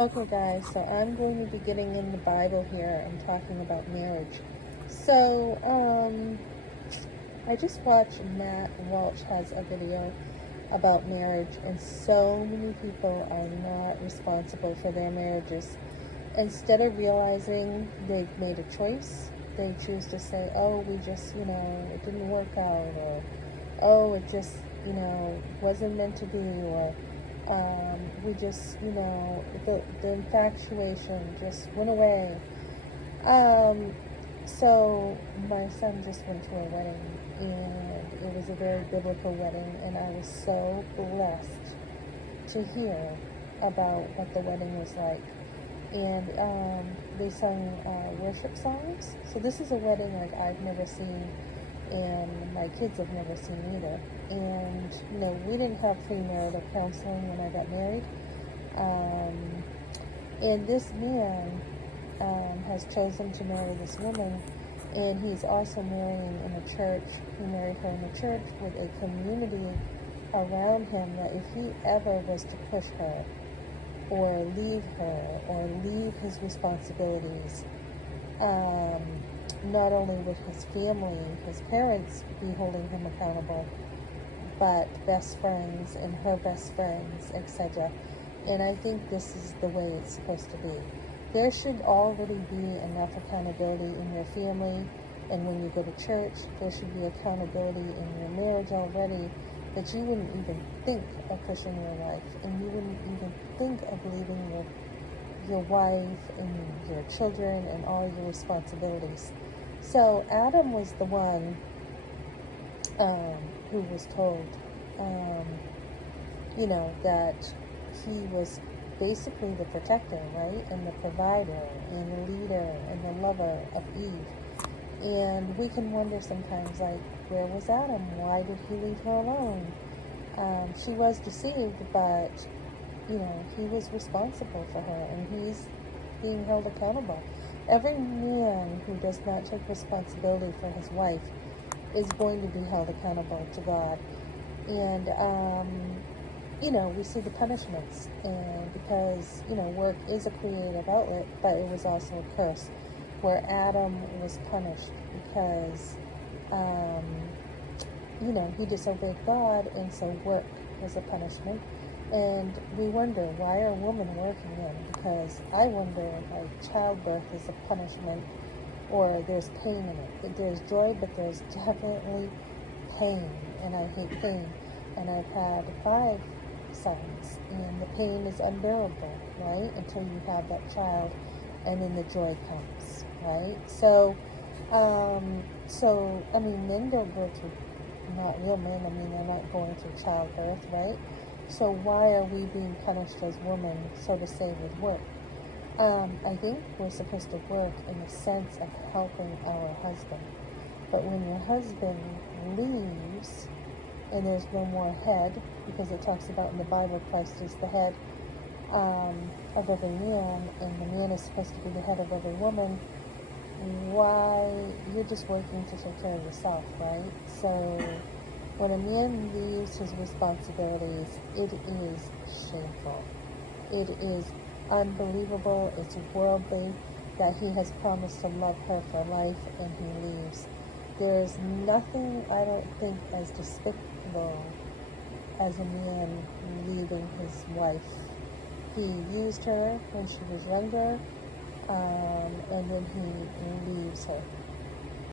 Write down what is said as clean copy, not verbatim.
Okay, guys, so I'm going to be getting in the Bible here and talking about marriage. So, I just watched Matt Walsh has a video about marriage, and so many people are not responsible for their marriages. Instead of realizing they've made a choice, they choose to say, oh, we just, it didn't work out, or, oh, it just, wasn't meant to be, or we just, the infatuation just went away. So my son just went to a wedding, and it was a very biblical wedding, and I was so blessed to hear about what the wedding was like. And they sung worship songs. So this is a wedding like I've never seen, and my kids have never seen either. And we didn't have premarital counseling when I got married. And this man has chosen to marry this woman, and he's also marrying in a church. He married her in a church with a community around him that if he ever was to push her or leave her or leave his responsibilities, not only would his family, his parents be holding him accountable, but best friends and her best friends, etc. And I think this is the way it's supposed to be. There should already be enough accountability in your family, and when you go to church, there should be accountability in your marriage already, that you wouldn't even think of pushing your wife, and you wouldn't even think of leaving your wife and your children and all your responsibilities. So Adam was the one who was told, that he was basically the protector, right? And the provider and the leader and the lover of Eve. And we can wonder sometimes, like, where was Adam? Why did he leave her alone? She was deceived, but, he was responsible for her, and he's being held accountable. Every man who does not take responsibility for his wife is going to be held accountable to God. And, we see the punishments, and because, work is a creative outlet, but it was also a curse, where Adam was punished because, he disobeyed God, and so work was a punishment. And we wonder, why are women working then? Because I wonder, like, childbirth is a punishment, or there's pain in it. There's joy, but there's definitely pain, and I hate pain. And I've had 5 sons, and the pain is unbearable, right? Until you have that child, and then the joy comes, right? So, men don't go through, not real men, they're not going through childbirth, right? So why are we being punished as women, so to say, with work? I think we're supposed to work in the sense of helping our husband. But when your husband leaves, and there's no more head, because it talks about in the Bible, Christ is the head of every man, and the man is supposed to be the head of every woman, why, you're just working to take care of yourself, right? So when a man leaves his responsibilities, it is shameful. It is unbelievable. It's worldly that he has promised to love her for life, and he leaves. There is nothing, I don't think, as despicable as a man leaving his wife. He used her when she was younger, and then he leaves her.